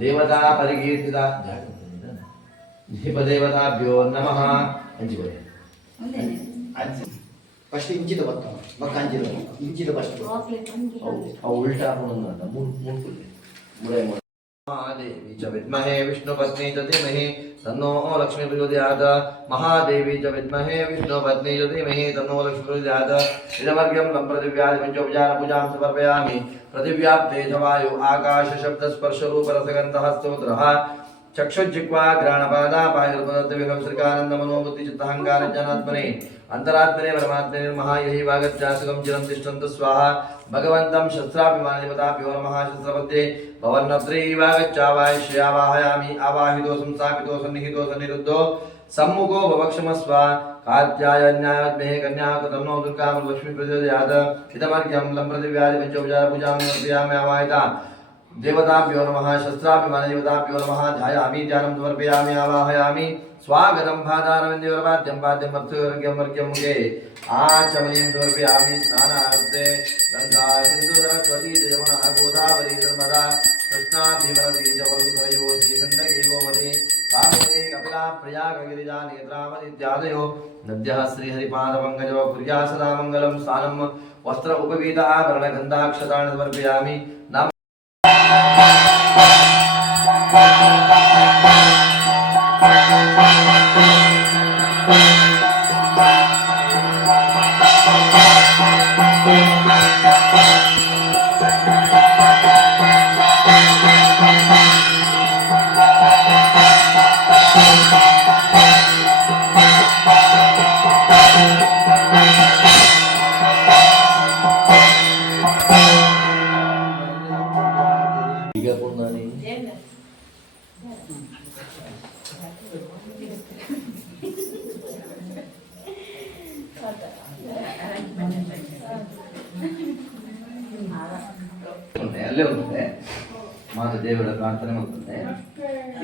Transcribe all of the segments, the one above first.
देवता परिकीर्तिता देवताभ्यो नमः ಫಸ್ಟ್ ಇಂಚಿದ ಬರ್ತಾವ ಮಕ್ಕ ಅಂಜಿದ ಇಂಚಿದ ಫಸ್ಟ್ उल्टा महादेवी च विद्महे विष्णुपत्नी च धीमहि तन्नो लक्ष्मी प्रचोदयात् महादेवी च विद्महे विष्णुपत्नी च धीमहि तन्नो लक्ष्मी प्रचोदयात् इदमर्घ्यं लं पृथिव्यादि पञ्चोपचार पूजां समर्पयामि पृथिव्याप्ते च वायु आकाश शब्द स्पर्श रूप रसगन्धः स्तोत्रः चक्षुजिह्वा घ्राणपादा पायर्पदत्तविहं श्रीकानन्दमनोबुद्धि चित्तहङ्कार ज्ञानात्मने अंतरात्मने परमात्मने नमः यही वागत्यासुकं चिरं तिष्ठन्तु स्वाहा भगवन्तं शस्त्राभिमानदेवताभ्यो नमः शस्त्रपद्ये भवन्नत्री वागच्चावायश्यावाहयामि आवाहितो संस्थापितो सन्निहितो सन्निरुद्धो सम्मुखो भवक्षमस्व कात्यायन्यायद्मेः कन्याकुतन्नो दुर्गां लक्ष्मी प्रचोदयात् इदमर्घ्यं लं पृथिव्यादि पञ्चोपचार पूजां समर्पयामि आवाहिता देवताभ्यो नमः शस्त्राभिमानदेवताभ्यो नमः ध्यायामि ध्यानं समर्पयामि आवाहयामि स्वागतं पादारविन्दयोर्वाद्यं पाद्यं मत्स्योर्घ्यं वर्घ्यं मुखे आचमनीं समर्पयामि स्नानार्थे गङ्गा सिन्धु सरस्वती यमुना गोदावरी नर्मदा कृष्णा भीमनदी जलधरयो श्रीगण्डकी गोमती कावेरी कपिला प्रयाग गिरिजा नेत्रावती इत्यादयो नद्यः श्रीहरिपादपङ्कजो कुर्या सदा मङ्गलं स्नानं वस्त्र उपवीत आभरणगन्धाक्षतान् समर्पयामि ಅಲ್ಲೇ ಹೋಗುತ್ತೆ ಮಾತದೇವರ ಪ್ರಾರ್ಥನೆ ಹೋಗುತ್ತೆ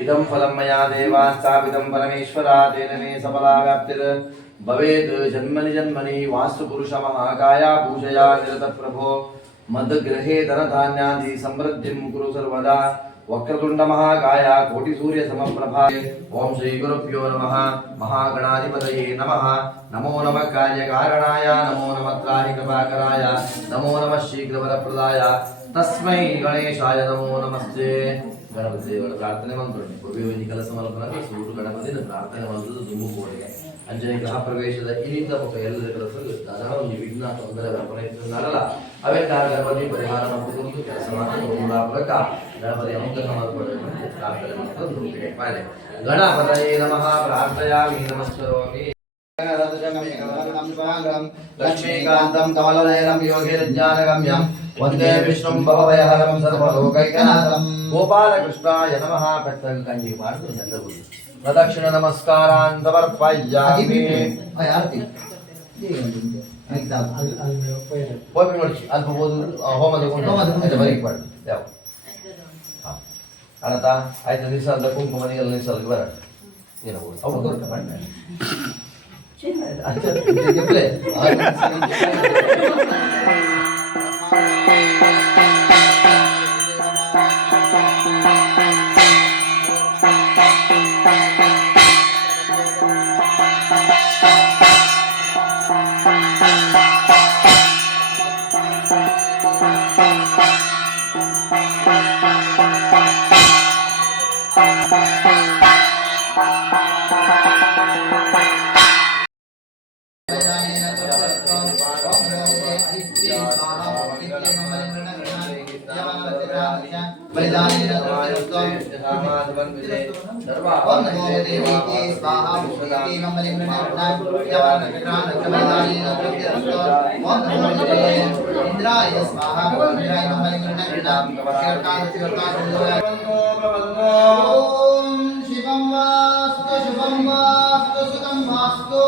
ಇದಂ ಫಲಂ ಮಯಾ ದೇವಾ ಸ್ಥಾಪಿತಂ ಪರಮೇಶ್ವರ ತೇನ ಮೇ ಸಫಲಾ ವ್ಯಾಪ್ತಿರ್ ಭವೇತ್ ಜನ್ಮನಿ ಜನ್ಮನಿ ವಾಸ್ತು ಪುರುಷ ಮಹಾಕಾಯ ಪೂಜಯಾ ನಿರತ ಪ್ರಭೋ ಮದ್ಗೃಹೇ ಧನಧಾನ್ಯಾದಿ ಸಮೃದ್ಧಿಂ ಕುರು ಸರ್ವದಾ ವಕ್ರತುಂಡ ಮಹಾಕಾಯ ಕೋಟಿ ಸೂರ್ಯ ಸಮಪ್ರಭಾ ಓಂ ಶ್ರೀ ಗುರುಭ್ಯೋ ನಮಃ ಮಹಾಗಣಾಧಿಪತಯೇ ನಮಃ ನಮೋ ನಮಃ ಕಾರ್ಯಕಾರಣಾಯ ನಮೋ ನಮಃ ತ್ರಾಹಿ ಕೃಪಾಕರಾಯ ನಮೋ ನಮಃ ಶೀಘ್ರವರಪ್ರದಾಯ ತಸ್ಮೈ ಗಣೇಶಾಯ ನಮೋ ನಮಸ್ತೆ ಗಣಪತಿ ದೇವರ ಪ್ರಾರ್ಥನೆ ಮಂತ್ರಣೆ ಪೂರ್ವಯೋಜಿ ಕೆಲಸ ಮಲ್ಪನಕ್ಕೆ ಸೂರು ಗಣಪತಿನ ಪ್ರಾರ್ಥನೆ ಮಂತ್ರದ ದುಮ್ಮುಕೋಡೆಗೆ ಅಂಜನಿ ಗೃಹ ಪ್ರವೇಶದ ಇನಿಂದ ಮುಖ ಎಲ್ಲರ ಕೆಲಸಗಳು ಅದರ ಒಂದು ವಿಘ್ನ ತೊಂದರೆ ಪ್ರಯತ್ನಲ್ಲ ಅವೆಲ್ಲ ಗಣಪತಿ ಪರಿಹಾರ ಮಾಡಿಕೊಂಡು ಕೆಲಸ ಮಾಡಿ ಮೂಲಕ ಗಣಪತಿ ಅಮುಖ ಸಮರ್ಪಣೆ ಪ್ರಾರ್ಥನೆ ಮಂತ್ರ ಗಣಪತಯೇ ನಮಃ ಪ್ರಾರ್ಥಯಾಮಿ ನಮಸ್ಕರೋಮಿ लक्ष्मीकान्तं कमलनयनं योगिर्ज्ञानगम्यं वन्दे विष्णुं भवभयहरं सर्वलोकैकनाथं गोपालकृष्णाय नमः पेट्टंकंजी माडुत्तु नेतबुद्दि प्रदक्षिण नमस्कारान् समर्पयामि आरती ಹೋಗಿ ನೋಡಿ ಅಲ್ಪ ಹೋಮದ ಬರೀಕ್ ಮಾಡಿ ಯಾವ ಅನತ ಆಯ್ತು ದಿವಸ ಅಂತ ಕುಂಕುಮನಿಗೆಲ್ಲ ನಿಲ್ಸಲ್ಗೆ ಬರ ಏನೋ ಅವ್ರು ಮಾಡಿ अच्छा ये प्ले शिवं वास्तु सुखं वास्तु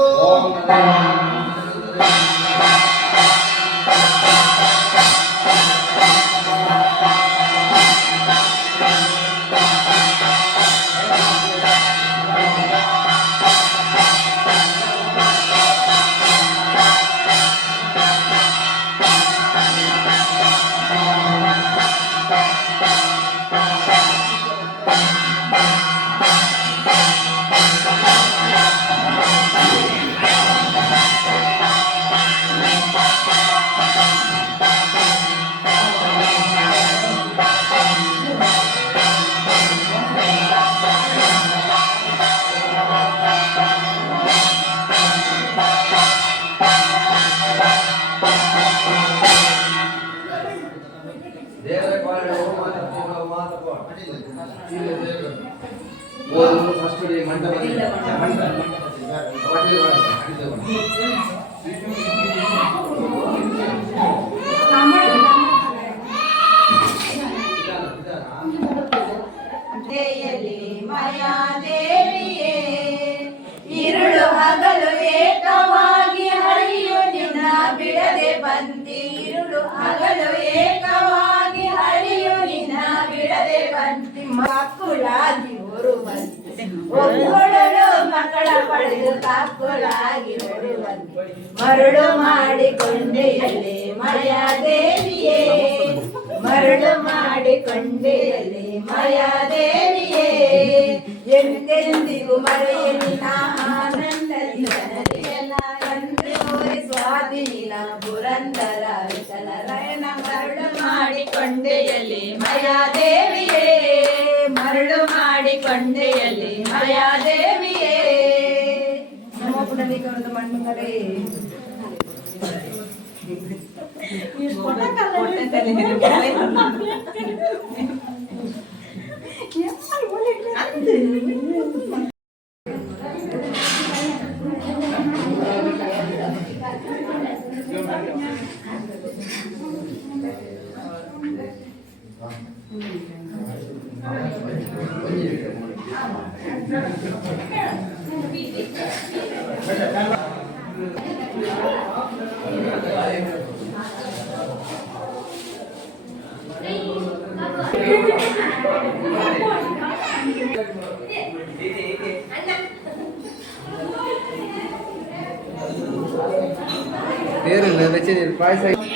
ಓದು ಫಸ್ಟ್ ಮಂಟಪ ಮಾಯಾದೇವಿಯೇ ഇരുಳು ಹಗಲು ಏಕವಾಗಿ ಹರಿಯು ನಿನ್ನ ಬಿಡದೆ ಬಂದಿ ഇരുಳು ಹಗಲು ಏಕವಾಗಿ ಹರಿಯು ನಿನ್ನ ಬಿಡದೆ ಬಂದಿ ಮಕ್ಕಳಾಗಿ ಹೊರುವಂತೆ ಒಬ್ಬಳಲು ಮಕ್ಕಳ ಪಡೆದು ಕಾಕುಳಾಗಿ ಹೊರುವಂತೆ ಮರಳು ಮಾಡಿಕೊಂಡೆಯಲ್ಲಿ ಮಾಯಾದೇವಿಯೇ ಮರಳು ಮಾಡಿಕೊಂಡೆಯಲ್ಲಿ ಮಾಯಾದೇವಿಯೇ ಎಂದೆಂದಿಗೂ ಮರೆಯಲಿನ ಆನಂದದಿ ಜನರಿಯಲ್ಲ ಅಂದ್ರೆ ಸ್ವಾಧೀನ ಪುರಂದರ ವಿಠಲರಾಯನ ಮರಳು ಮಾಡಿಕೊಂಡೆಯಲ್ಲಿ ಮಾಯಾದೇವಿಯೇ ಮರಳು ಮಾಡಿಕೊಂಡೆಯಲ್ಲಿ ಮಾಯಾದೇವಿಯೇ ನಮ್ಮ ಪುನಲಿಕ ಒಂದು ಮಣ್ಣು ಕಡೆ ಬೇರೆ ಪಾಯಸ